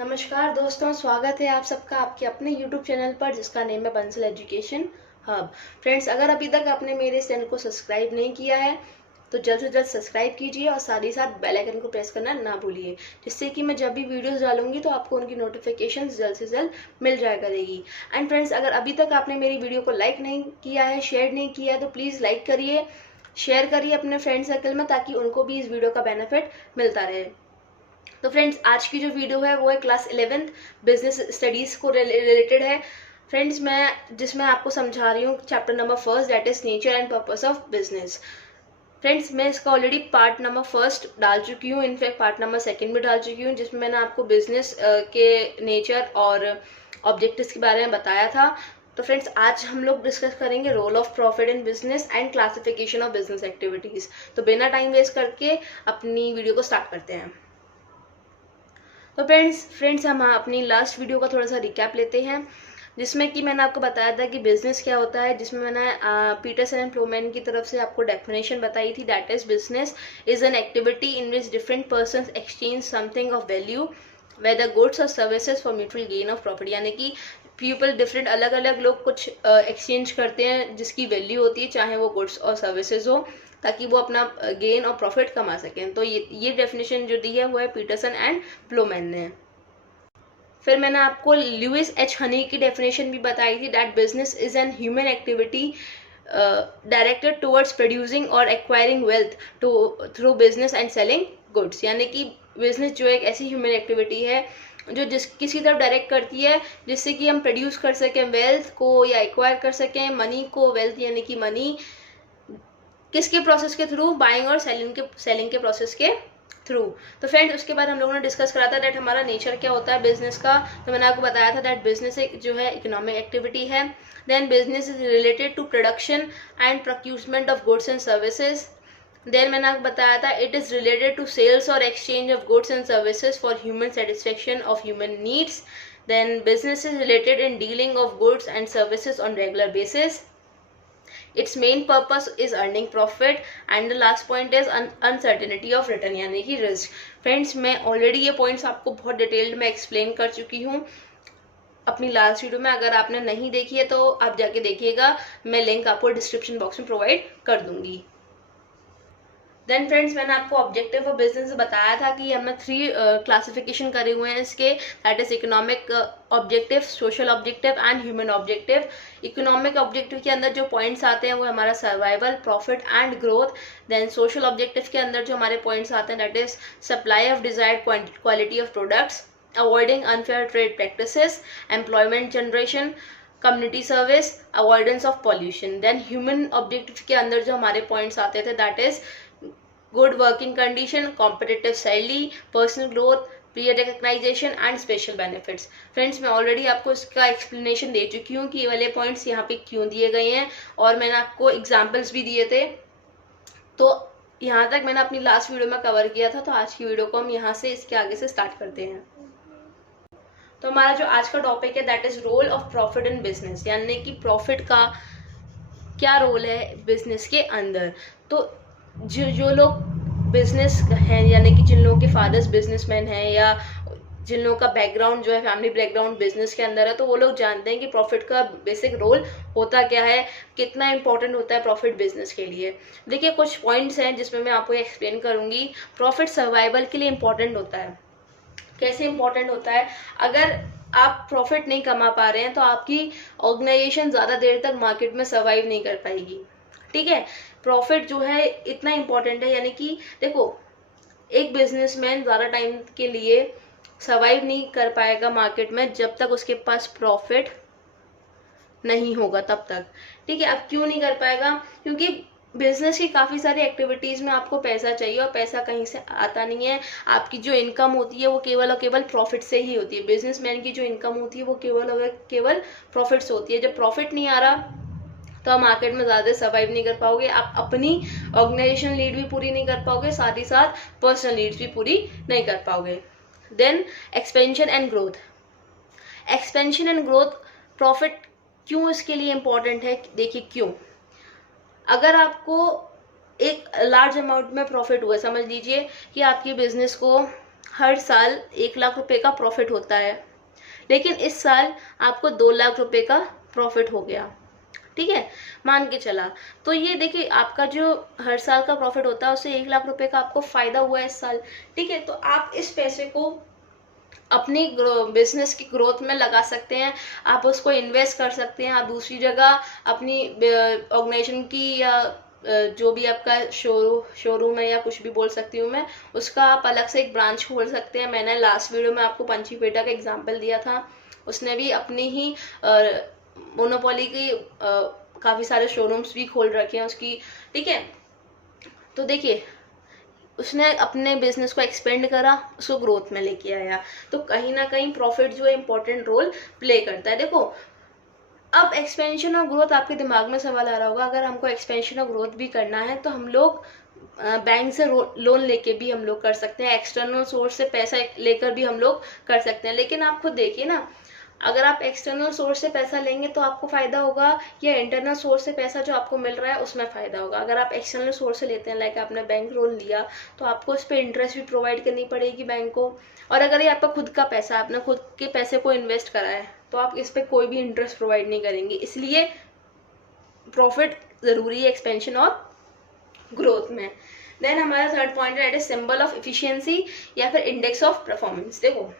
नमस्कार दोस्तों, स्वागत है आप सबका आपके अपने YouTube चैनल पर जिसका नेम है बंसल एजुकेशन हब। फ्रेंड्स, अगर अभी तक आपने मेरे इस चैनल को सब्सक्राइब नहीं किया है तो जल्द से जल्द सब्सक्राइब कीजिए और साथ ही साथ बेल आइकन को प्रेस करना ना भूलिए, जिससे कि मैं जब भी वीडियोस डालूंगी तो आपको उनकी नोटिफिकेशन जल्द से जल्द मिल जाया करेगी। एंड फ्रेंड्स, अगर अभी तक आपने मेरी वीडियो को लाइक नहीं किया है, शेयर नहीं किया है तो प्लीज़ लाइक करिए, शेयर करिए अपने फ्रेंड सर्कल में ताकि उनको भी इस वीडियो का बेनिफिट मिलता रहे। तो फ्रेंड्स, आज की जो वीडियो है वो है क्लास 11th बिजनेस स्टडीज़ को रिलेटेड है। फ्रेंड्स, मैं जिसमें आपको समझा रही हूँ chapter number first, that is nature and purpose of business. Friends, मैं इसका ऑलरेडी पार्ट नंबर फर्स्ट डाल चुकी हूँ, इनफैक्ट पार्ट नंबर सेकंड भी डाल चुकी हूँ, जिसमें मैंने आपको बिजनेस के नेचर और ऑब्जेक्टिव्स के बारे में बताया था। तो फ्रेंड्स, आज हम लोग डिस्कस करेंगे role of profit in business and classification of business activities. तो बिना टाइम वेस्ट करके अपनी वीडियो को स्टार्ट करते हैं। तो फ्रेंड्स हम अपनी लास्ट वीडियो का थोड़ा सा रिकैप लेते हैं, जिसमें कि मैंने आपको बताया था कि बिजनेस क्या होता है, जिसमें मैंने पीटरसन एंड प्लोमैन की तरफ से आपको डेफिनेशन बताई थी। That is business is an activity in which different persons exchange something of value whether goods और services for mutual gain of profit. यानी कि पीपल डिफरेंट अलग अलग लोग कुछ एक्सचेंज करते हैं जिसकी वैल्यू होती है, चाहे वो गुड्स और सर्विसेज हो, ताकि वो अपना गेन और प्रॉफिट कमा सकें। तो ये डेफिनेशन जो दी है वो है पीटरसन एंड प्लोमैन ने। फिर मैंने आपको लुइस एच हनी की डेफिनेशन भी बताई थी, that business is an human activity directed towards producing और acquiring wealth through business and selling goods. यानी कि बिजनेस जो एक ऐसी ह्यूमन एक्टिविटी है जो किसी तरफ डायरेक्ट करती है जिससे कि हम प्रोड्यूस कर सकें वेल्थ को या एक्वायर कर सकें मनी को। वेल्थ यानी कि मनी किसके प्रोसेस के थ्रू? बाइंग और सेलिंग के प्रोसेस के थ्रू। तो फ्रेंड्स, उसके बाद हम लोगों ने डिस्कस करा था दैट हमारा नेचर क्या होता है बिजनेस का। तो मैंने आपको बताया था दैट बिजनेस एक जो है इकोनॉमिक एक्टिविटी है। Then business is related to production and procurement of goods and services. Then मैंने आपको बताया था it is related to sales और exchange of goods and services for human satisfaction of human needs. Then business is related in dealing of goods and services on regular basis. Its main purpose is earning profit and the last point is uncertainty of return यानी कि risk. Friends, मैं already ये points आपको बहुत detailed में explain कर चुकी हूँ अपनी लास्ट वीडियो में। अगर आपने नहीं देखी है तो आप जाके देखिएगा, मैं लिंक आपको डिस्क्रिप्शन बॉक्स में प्रोवाइड कर दूंगी। देन फ्रेंड्स, मैंने आपको ऑब्जेक्टिव ऑफ बिजनेस बताया था कि हमने 3 क्लासिफिकेशन करे हुए हैं इसके, that is economic objective, social objective and human objective. Economic objective के अंदर जो पॉइंट्स आते हैं वो हमारा survival, profit and growth. Then social objective के अंदर जो हमारे पॉइंट्स आते हैं that is supply of desired quality of products, avoiding unfair trade practices, employment generation, community service, avoidance of pollution. Then human objective के अंदर जो हमारे पॉइंट्स आते थे that is good working condition, competitive salary, personal growth, peer recognisation and special benefits. Friends, मैं already आपको इसका explanation दे चुकी हूँ कि ये वाले पॉइंट्स यहाँ पे क्यों दिए गए हैं और मैंने आपको एग्जाम्पल्स भी दिए थे। तो यहाँ तक मैंने अपनी लास्ट वीडियो में कवर किया था, तो आज की वीडियो को हम यहाँ से इसके आगे से स्टार्ट करते हैं। तो हमारा जो आज का टॉपिक है that is role of profit in business, यानी कि प्रॉफिट का क्या रोल है बिजनेस के अंदर। तो जो लोग बिजनेस हैं, यानी कि जिन लोगों के फादर्स बिजनेसमैन हैं या जिन लोगों का बैकग्राउंड जो है फैमिली बैकग्राउंड बिजनेस के अंदर है, तो वो लोग जानते हैं कि प्रॉफिट का बेसिक रोल होता क्या है, कितना इंपॉर्टेंट होता है प्रॉफिट बिजनेस के लिए। देखिए, कुछ पॉइंट्स हैं जिसमें मैं आपको एक्सप्लेन करूंगी। प्रॉफिट सर्वाइवल के लिए इंपॉर्टेंट होता है। कैसे इंपॉर्टेंट होता है? अगर आप प्रॉफिट नहीं कमा पा रहे हैं तो आपकी ऑर्गेनाइजेशन ज़्यादा देर तक मार्केट में सर्वाइव नहीं कर पाएगी। ठीक है, प्रॉफिट जो है इतना इम्पोर्टेंट है। यानी कि देखो, एक बिजनेसमैन ज़्यादा टाइम के लिए सर्वाइव नहीं कर पाएगा मार्केट में जब तक उसके पास प्रॉफिट नहीं होगा, तब तक। ठीक है, अब क्यों नहीं कर पाएगा? क्योंकि बिजनेस की काफ़ी सारी एक्टिविटीज़ में आपको पैसा चाहिए और पैसा कहीं से आता नहीं है। आपकी जो इनकम होती है वो केवल और केवल प्रॉफिट से ही होती है। बिजनेसमैन की जो इनकम होती है वो केवल और केवल प्रॉफिट से होती है। जब प्रॉफिट नहीं आ रहा तो आप मार्केट में ज़्यादा सर्वाइव नहीं कर पाओगे, आप अपनी ऑर्गेनाइजेशन नीड भी पूरी नहीं कर पाओगे, साथ ही साथ पर्सनल नीड्स भी पूरी नहीं कर पाओगे। Then expansion and growth. Expansion and growth, profit क्यों इसके लिए इम्पोर्टेंट है? देखिए क्यों। अगर आपको एक लार्ज अमाउंट में प्रॉफिट हुआ, समझ लीजिए कि आपकी बिजनेस को हर साल 1 लाख रुपए का प्रॉफिट होता है, लेकिन इस साल आपको 2 लाख रुपए का प्रॉफिट हो गया, ठीक है, मान के चला। तो ये देखिए आपका जो हर साल का प्रॉफिट होता है उससे 1 लाख रुपए का आपको फायदा हुआ है इस साल, ठीक है। तो आप इस पैसे को अपनी बिजनेस की ग्रोथ में लगा सकते हैं, आप उसको इन्वेस्ट कर सकते हैं, आप दूसरी जगह अपनी ऑर्गेनाइजेशन की या जो भी आपका शोरूम है या कुछ भी बोल सकती हूँ मैं, उसका आप अलग से एक ब्रांच खोल सकते हैं। मैंने लास्ट वीडियो में आपको पंचीपेटा का एग्जांपल दिया था, उसने भी अपनी ही मोनोपोली की काफी सारे शोरूम्स भी खोल रखे हैं उसकी, ठीक है। तो देखिए उसने अपने बिजनेस को एक्सपेंड करा, उसको ग्रोथ में लेके आया, तो कहीं ना कहीं प्रॉफिट जो है इम्पोर्टेंट रोल प्ले करता है। देखो अब एक्सपेंशन और ग्रोथ, आपके दिमाग में सवाल आ रहा होगा, अगर हमको एक्सपेंशन और ग्रोथ भी करना है तो हम लोग बैंक से लोन लेके भी हम लोग कर सकते हैं, एक्सटर्नल सोर्स से पैसा लेकर भी हम लोग कर सकते हैं। लेकिन आप खुद देखिए ना, अगर आप एक्सटर्नल सोर्स से पैसा लेंगे तो आपको फायदा होगा, या इंटरनल सोर्स से पैसा जो आपको मिल रहा है उसमें फायदा होगा। अगर आप एक्सटर्नल सोर्स से लेते हैं, लाइक आपने बैंक लोन लिया, तो आपको इस पर इंटरेस्ट भी प्रोवाइड करनी पड़ेगी बैंक को। और अगर ये आपका खुद का पैसा, आपने खुद के पैसे को इन्वेस्ट करा है, तो आप इस पर कोई भी इंटरेस्ट प्रोवाइड नहीं करेंगे। इसलिए प्रॉफिट जरूरी है एक्सपेंशन और ग्रोथ में। देन हमारा थर्ड पॉइंट है, it is symbol of efficiency या फिर इंडेक्स ऑफ परफॉर्मेंस। देखो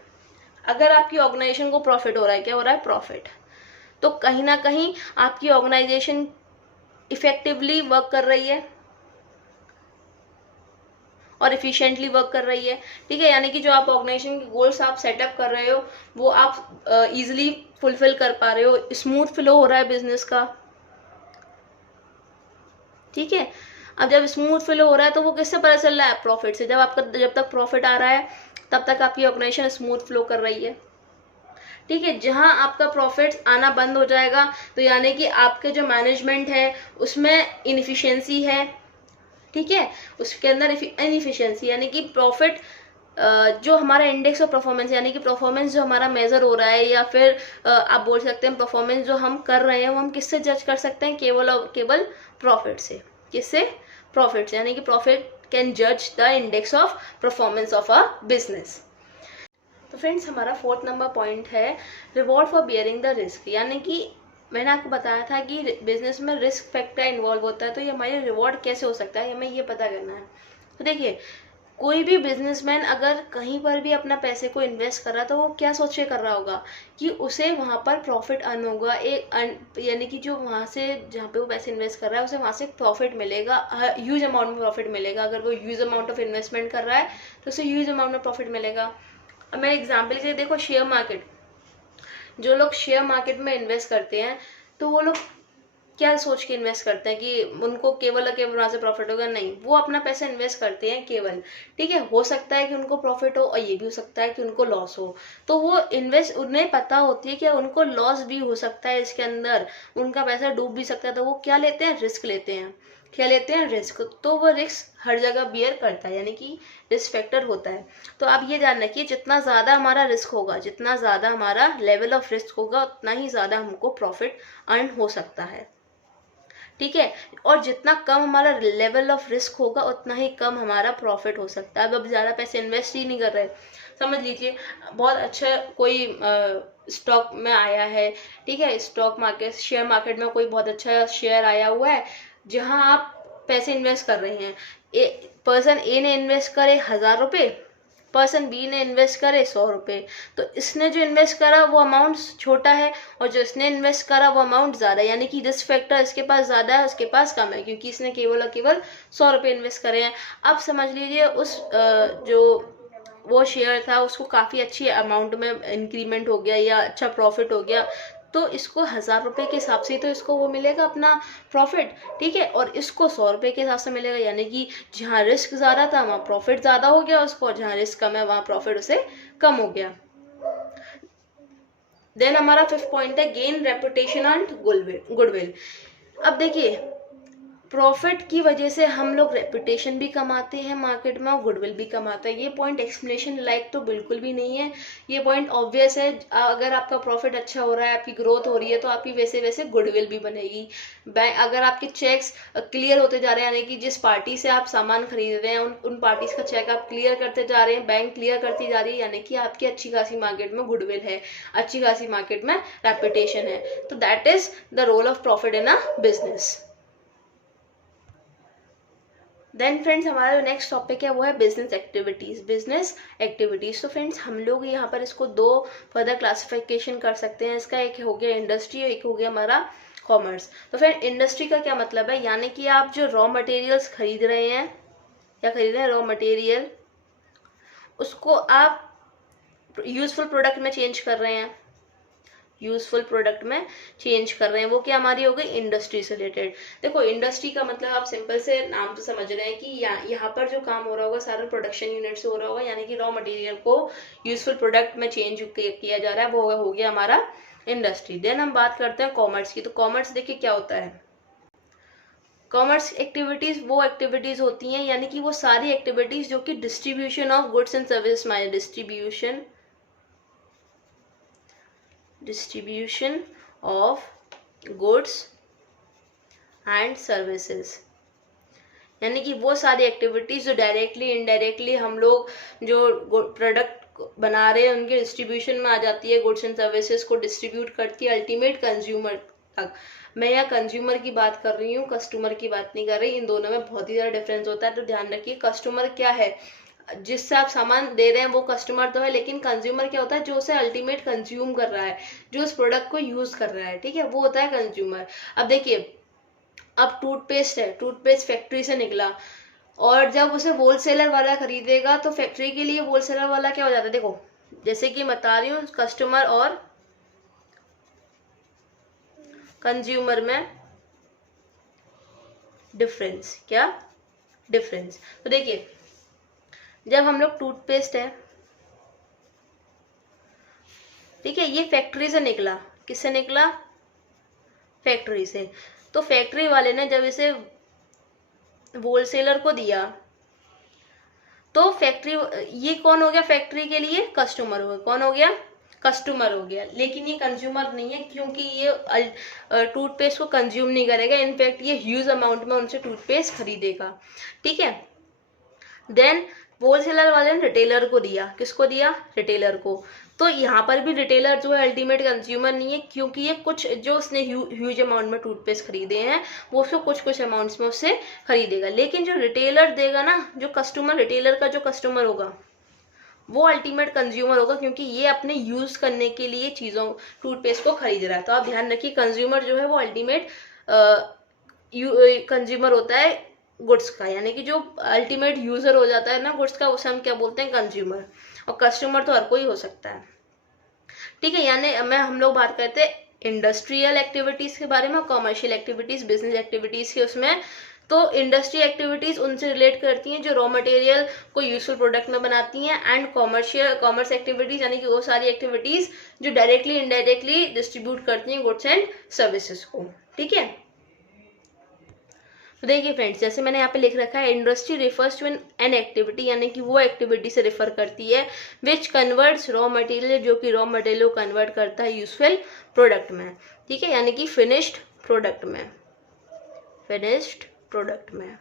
अगर आपकी ऑर्गेनाइजेशन को प्रॉफिट हो रहा है, क्या हो रहा है, प्रॉफिट, तो कहीं ना कहीं आपकी ऑर्गेनाइजेशन इफेक्टिवली वर्क कर रही है और इफिशिएंटली वर्क कर रही है, ठीक है। यानी कि जो आप ऑर्गेनाइजेशन के गोल्स आप सेटअप कर रहे हो वो आप इजीली फुलफिल कर पा रहे हो, स्मूथ फ्लो हो रहा है बिजनेस का, ठीक है। अब जब स्मूथ फ्लो हो रहा है तो वो किससे पता चल रहा है, प्रॉफिट से। जब तक प्रॉफिट आ रहा है तब तक आपकी ऑर्गेनाइजेशन स्मूथ फ्लो कर रही है, ठीक है। जहां आपका प्रॉफिट आना बंद हो जाएगा तो यानी कि आपके जो मैनेजमेंट है उसमें इनएफिशिएंसी है, ठीक है, उसके अंदर इनएफिशिएंसी, यानी कि प्रॉफिट जो हमारा इंडेक्स ऑफ परफॉर्मेंस, यानी कि परफॉर्मेंस जो हमारा मेजर हो रहा है, या फिर आप बोल सकते हैं परफॉर्मेंस जो हम कर रहे हैं वो हम किससे जज कर सकते हैं, केवल और केवल प्रॉफिट से। किससे, प्रॉफिट से, यानी कि प्रॉफिट कैन जज the index of performance of a business. तो फ्रेंड्स हमारा फोर्थ नंबर पॉइंट है, reward for bearing the risk. यानी कि मैंने आपको बताया था कि बिजनेस में रिस्क फैक्टर इन्वॉल्व होता है, तो ये हमारे रिवॉर्ड कैसे हो सकता है, हमें ये पता करना है। तो देखिए कोई भी बिजनेसमैन अगर कहीं पर भी अपना पैसे को इन्वेस्ट कर रहा है तो वो क्या सोच के कर रहा होगा कि उसे वहाँ पर प्रॉफिट अर्न होगा, यानी कि जो वहाँ से जहाँ पे वो पैसे इन्वेस्ट कर रहा है उसे वहाँ से प्रॉफिट मिलेगा, ह्यूज अमाउंट में प्रॉफिट मिलेगा। अगर वो ह्यूज अमाउंट ऑफ इन्वेस्टमेंट कर रहा है तो उसे ह्यूज अमाउंट में प्रॉफिट मिलेगा। अब मैं एग्जाम्पल के लिए देखो, शेयर मार्केट, जो लोग शेयर मार्केट में इन्वेस्ट करते हैं तो वो लोग क्या सोच के इन्वेस्ट करते हैं कि उनको केवल और केवल वहां से प्रॉफिट होगा, नहीं, वो अपना पैसा इन्वेस्ट करते हैं केवल, ठीक है। हो सकता है कि उनको प्रॉफिट हो और ये भी हो सकता है कि उनको लॉस हो, तो वो इन्वेस्ट, उन्हें पता होती है कि उनको लॉस भी हो सकता है, इसके अंदर उनका पैसा डूब भी सकता है, तो वो क्या लेते हैं, रिस्क लेते हैं। क्या लेते हैं, रिस्क। तो वो रिस्क हर जगह बियर करता है, यानी कि रिस्क फैक्टर होता है। तो आप ये ध्यान रखिए, जितना ज्यादा हमारा रिस्क होगा, जितना ज्यादा हमारा लेवल ऑफ रिस्क होगा, उतना ही ज्यादा हमको प्रॉफिट अर्न हो सकता है, ठीक है। और जितना कम हमारा लेवल ऑफ रिस्क होगा उतना ही कम हमारा प्रॉफिट हो सकता है। अब ज्यादा पैसे इन्वेस्ट ही नहीं कर रहे, समझ लीजिए बहुत अच्छा कोई स्टॉक में आया है, ठीक है, स्टॉक मार्केट, शेयर मार्केट में कोई बहुत अच्छा शेयर आया हुआ है जहां आप पैसे इन्वेस्ट कर रहे हैं। पर्सन ए ने इन्वेस्ट करे 1000 रुपये, पर्सन बी ने इन्वेस्ट करे 100 रुपये, तो इसने जो इन्वेस्ट करा वो अमाउंट छोटा है और जो इसने इन्वेस्ट करा वो अमाउंट ज्यादा है, यानी कि रिस्क फैक्टर इसके पास ज्यादा है, उसके पास कम है, क्योंकि इसने केवल और केवल 100 रुपये इन्वेस्ट करे हैं। अब समझ लीजिए उस जो वो शेयर था उसको काफी अच्छी अमाउंट में इंक्रीमेंट हो गया या अच्छा प्रॉफिट हो गया, तो इसको 1000 रुपये के हिसाब से तो इसको वो मिलेगा अपना प्रॉफिट, ठीक है, और इसको 100 रुपये के हिसाब से मिलेगा, यानी कि जहाँ रिस्क ज्यादा था वहाँ प्रॉफिट ज्यादा हो गया उसको, और जहाँ रिस्क कम है वहाँ प्रॉफिट उसे कम हो गया। देन हमारा फिफ्थ पॉइंट है, गेन रेपुटेशन एंड गुडविल। अब देखिए प्रॉफिट की वजह से हम लोग रेपुटेशन भी कमाते हैं मार्केट में और गुडविल भी कमाते हैं। ये पॉइंट एक्सप्लेनेशन लाइक तो बिल्कुल भी नहीं है, ये पॉइंट ऑब्वियस है। अगर आपका प्रॉफिट अच्छा हो रहा है, आपकी ग्रोथ हो रही है, तो आपकी वैसे वैसे गुडविल भी बनेगी। बैंक अगर आपके चेक्स क्लियर होते जा रहे हैं, यानी कि जिस पार्टी से आप सामान खरीद रहे हैं उन पार्टीज का चेक आप क्लियर करते जा रहे हैं, बैंक क्लियर करती जा रही है, यानी कि आपकी अच्छी खासी मार्केट में गुडविल है, अच्छी खासी मार्केट में रेपुटेशन है। तो that is the role of profit in a business. Then friends, हमारा जो नेक्स्ट टॉपिक है वो है बिजनेस एक्टिविटीज। बिजनेस एक्टिविटीज, तो फ्रेंड्स हम लोग यहाँ पर इसको दो फर्दर क्लासिफिकेशन कर सकते हैं। इसका एक हो गया इंडस्ट्री और एक हो गया हमारा कॉमर्स। तो फ्रेंड, इंडस्ट्री का क्या मतलब है, यानी कि आप जो रॉ मटेरियल्स खरीद रहे हैं या खरीद रहे हैं रॉ मटेरियल, उसको आप यूजफुल प्रोडक्ट में चेंज कर रहे हैं, यूजफुल प्रोडक्ट में चेंज कर रहे हैं, वो क्या हमारी हो गई इंडस्ट्री से रिलेटेड। देखो, इंडस्ट्री का मतलब आप सिंपल से नाम तो समझ रहे हैं कि यहाँ पर जो काम हो रहा होगा सारा प्रोडक्शन यूनिट से हो रहा होगा, यानी कि रॉ मटेरियल को यूजफुल प्रोडक्ट में चेंज किया जा रहा है, वो हो गया हमारा इंडस्ट्री। देन हम बात करते हैं कॉमर्स की। तो कॉमर्स देखिए क्या होता है। कॉमर्स एक्टिविटीज वो एक्टिविटीज होती हैं, यानी कि वो सारी एक्टिविटीज जो कि distribution of goods and service में, distribution of goods and services, यानी कि वो सारी एक्टिविटीज जो डायरेक्टली इनडायरेक्टली हम लोग जो प्रोडक्ट बना रहे हैं उनके डिस्ट्रीब्यूशन में आ जाती है, गुड्स एंड सर्विसेज को डिस्ट्रीब्यूट करती है अल्टीमेट कंज्यूमर तक। मैं यहाँ कंज्यूमर की बात कर रही हूँ, कस्टमर की बात नहीं कर रही। इन दोनों में बहुत ही ज़्यादा डिफरेंस होता है, तो ध्यान रखिए। कस्टमर क्या है, जिससे आप सामान दे रहे हैं वो कस्टमर तो है, लेकिन कंज्यूमर क्या होता है, जो उसे अल्टीमेट कंज्यूम कर रहा है, जो उस प्रोडक्ट को यूज कर रहा है, ठीक है, वो होता है कंज्यूमर। अब देखिए, अब टूथपेस्ट है, टूथपेस्ट फैक्ट्री से निकला और जब उसे होलसेलर वाला खरीदेगा तो फैक्ट्री के लिए होलसेलर वाला क्या हो जाता है। देखो, जैसे कि बता रही हूँ, कस्टमर और कंज्यूमर में डिफरेंस, क्या डिफरेंस। तो देखिए, जब हम लोग टूथपेस्ट है, ठीक है, ये फैक्ट्री से निकला, किससे निकला, फैक्ट्री से। तो फैक्ट्री वाले ने जब इसे होलसेलर को दिया तो फैक्ट्री, ये कौन हो गया फैक्ट्री के लिए, कस्टमर हो गया। कौन हो गया, कस्टमर हो गया। लेकिन ये कंज्यूमर नहीं है, क्योंकि ये टूथपेस्ट को कंज्यूम नहीं करेगा, इनफैक्ट ये ह्यूज अमाउंट में उनसे टूथपेस्ट खरीदेगा, ठीक है। देन होलसेलर वाले ने रिटेलर को दिया, किसको दिया, रिटेलर को। तो यहाँ पर भी रिटेलर जो है अल्टीमेट कंज्यूमर नहीं है, क्योंकि ये कुछ जो उसने ह्यूज अमाउंट में टूथपेस्ट खरीदे हैं वो उसको कुछ कुछ अमाउंट्स में उससे खरीदेगा। लेकिन जो रिटेलर देगा ना, जो कस्टमर, रिटेलर का जो कस्टमर होगा वो अल्टीमेट कंज्यूमर होगा, क्योंकि ये अपने यूज करने के लिए चीज़ों, टूथपेस्ट को खरीद रहा है। तो आप ध्यान रखिए, कंज्यूमर जो है वो अल्टीमेट कंज्यूमर होता है गुड्स का, यानी कि जो अल्टीमेट यूजर हो जाता है ना गुड्स का, उसे हम क्या बोलते हैं, कंज्यूमर। और कस्टमर तो हर कोई हो सकता है, ठीक है। यानी हम लोग बात करते हैं इंडस्ट्रियल एक्टिविटीज के बारे में, कॉमर्शियल एक्टिविटीज, बिजनेस एक्टिविटीज के उसमें। तो इंडस्ट्री एक्टिविटीज उनसे रिलेट करती हैं जो रॉ मटेरियल को यूजफुल प्रोडक्ट में बनाती हैं, एंड कॉमर्स एक्टिविटीज यानी कि वो सारी एक्टिविटीज जो डायरेक्टली इनडायरेक्टली डिस्ट्रीब्यूट करती हैं गुड्स एंड सर्विसेज को, ठीक है। तो देखिए फ्रेंड्स, जैसे मैंने यहाँ पे लिख रखा है, industry refers to an activity, यानी कि वो एक्टिविटी से रिफर करती है विच कन्वर्ट्स रॉ मटेरियल, जो कि रॉ मटेरियल को कन्वर्ट करता है यूजफुल प्रोडक्ट में, ठीक है, यानी कि फिनिश्ड प्रोडक्ट में, फिनिश्ड प्रोडक्ट में।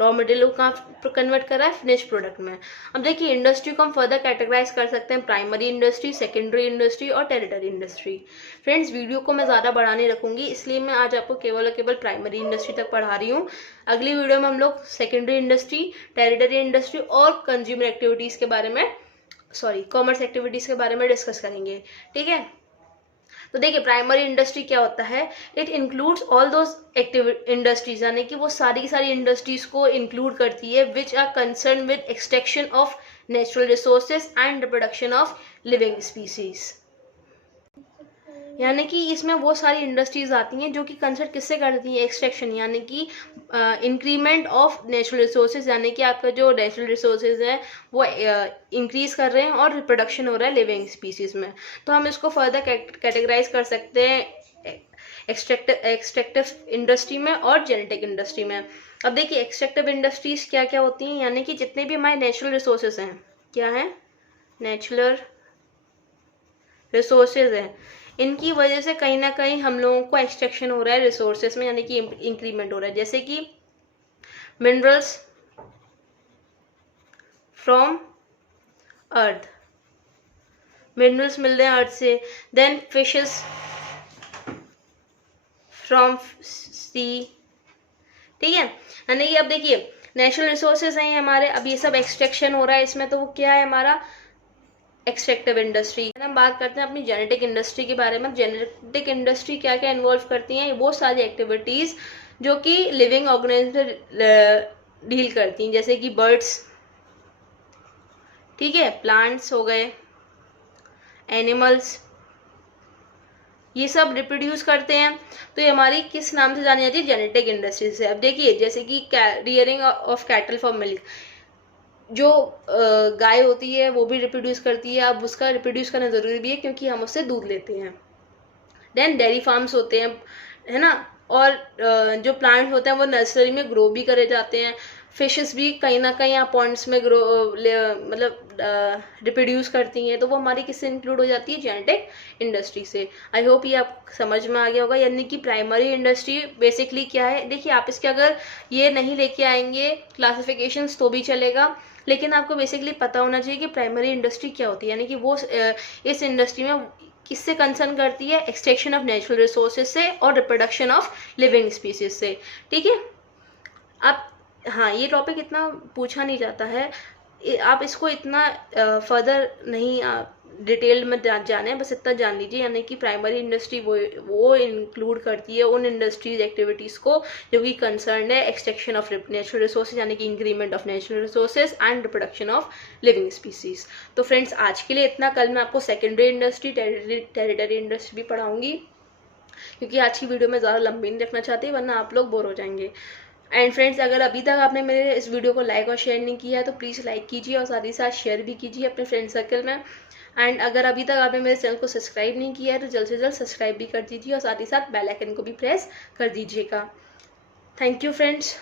रॉ मटेरियल को कहाँ कन्वर्ट कर रहा है, फिनिश प्रोडक्ट में। अब देखिए, इंडस्ट्री को हम फर्दर कैटेगराइज कर सकते हैं, प्राइमरी इंडस्ट्री, सेकेंडरी इंडस्ट्री और टेरिटरी इंडस्ट्री। फ्रेंड्स, वीडियो को मैं ज़्यादा बड़ा नहीं रखूंगी, इसलिए मैं आज आपको केवल और केवल प्राइमरी इंडस्ट्री तक पढ़ा रही हूँ। अगली वीडियो में हम लोग सेकेंडरी इंडस्ट्री, टेरिटरी इंडस्ट्री और कंज्यूमर एक्टिविटीज़ के बारे में, कॉमर्स एक्टिविटीज़ के बारे में डिस्कस करेंगे, ठीक है। तो देखिए, प्राइमरी इंडस्ट्री क्या होता है, it includes all those industries, यानी कि वो सारी इंडस्ट्रीज को इंक्लूड करती है which are concern with extraction of natural resources and production of living species. यानी कि इसमें वो सारी इंडस्ट्रीज आती हैं जो कि कंसर्न किससे करती हैं, एक्सट्रैक्शन, यानी कि इंक्रीमेंट ऑफ नेचुरल रिसोर्सेज, यानी कि आपका जो नेचुरल रिसोर्सेज है वो इंक्रीज कर रहे हैं और रिप्रोडक्शन हो रहा है लिविंग स्पीसीज में। तो हम इसको फर्दर कैटेगराइज कर सकते हैं एक्सट्रैक्टिव इंडस्ट्री में और जेनेटिक इंडस्ट्री में। अब देखिए एक्सट्रैक्टिव इंडस्ट्रीज क्या क्या होती हैं, यानी कि जितने भी हमारे नेचुरल रिसोर्सेज हैं, क्या है, नेचुरल रिसोर्सेज हैं, इनकी वजह से कहीं ना कहीं हम लोगों को एक्सट्रैक्शन हो रहा है रिसोर्सेज में, यानी कि इंक्रीमेंट हो रहा है। जैसे कि मिनरल्स फ्रॉम अर्थ, मिनरल्स मिल रहे हैं अर्थ से, देन फिशेस फ्रॉम सी, ठीक है। यानी कि अब देखिए नेचुरल रिसोर्सेज हैं हमारे, अब ये सब एक्सट्रैक्शन हो रहा है इसमें, तो वो क्या है हमारा एक्सट्रैक्टिव इंडस्ट्री। हम बात करते हैं अपनी जेनेटिक इंडस्ट्री के बारे में। जेनेटिक इंडस्ट्री क्या क्या इन्वॉल्व करती हैं, वो सारी एक्टिविटीज जो कि लिविंग ऑर्गेनिज्म से डील करती हैं, जैसे कि बर्ड्स, ठीक है, प्लांट्स हो गए, एनिमल्स, ये सब रिप्रोड्यूस करते हैं। तो ये हमारी किस नाम से जानी जाती है, जेनेटिक इंडस्ट्री से। अब देखिए जैसे कि rearing of cattle for milk, जो गाय होती है वो भी रिप्रोड्यूस करती है, अब उसका रिप्रोड्यूस करना ज़रूरी भी है क्योंकि हम उससे दूध लेते हैं। देन डेयरी फार्म्स होते हैं, है ना, और जो प्लांट्स होते हैं वो नर्सरी में ग्रो भी करे जाते हैं। फिशेस भी कहीं ना कहीं यहाँ पॉन्ड्स में ग्रो मतलब रिप्रोड्यूस करती हैं, तो वो हमारी किससे इंक्लूड हो जाती है, जेनेटिक इंडस्ट्री से। आई होप ये आप समझ में आ गया होगा। यानी कि प्राइमरी इंडस्ट्री बेसिकली क्या है, देखिए आप इसके अगर ये नहीं लेके आएंगे क्लासिफिकेशंस तो भी चलेगा, लेकिन आपको बेसिकली पता होना चाहिए कि प्राइमरी इंडस्ट्री क्या होती है। यानी कि वो इस इंडस्ट्री में किससे कंसर्न करती है, एक्सट्रैक्शन ऑफ नेचुरल रिसोर्सेज से और रिप्रोडक्शन ऑफ लिविंग स्पीसीज से, ठीक है। अब हाँ, ये टॉपिक इतना पूछा नहीं जाता है, आप इसको इतना फर्दर नहीं डिटेल में जाने, बस इतना जान लीजिए, यानी कि प्राइमरी इंडस्ट्री वो इंक्लूड करती है उन इंडस्ट्रीज एक्टिविटीज़ को जो कि कंसर्न है एक्सट्रैक्शन ऑफ नेचुरल रिसोर्सेज, यानी कि increment of natural resources and reproduction of living species. तो फ्रेंड्स आज के लिए इतना, कल मैं आपको सेकेंडरी इंडस्ट्री, टेरिटरी इंडस्ट्री भी पढ़ाऊंगी, क्योंकि आज की वीडियो में ज़्यादा लंबी नहीं रखना चाहती वरना आप लोग बोर हो जाएंगे। एंड फ्रेंड्स अगर अभी तक आपने मेरे इस वीडियो को लाइक और शेयर नहीं किया है तो प्लीज़ लाइक कीजिए और साथ ही साथ शेयर भी कीजिए अपने फ्रेंड सर्कल में। एंड अगर अभी तक आपने मेरे चैनल को सब्सक्राइब नहीं किया है तो जल्द से जल्द सब्सक्राइब भी कर दीजिए और साथ ही साथ बेल आइकन को भी प्रेस कर दीजिएगा। Thank you friends.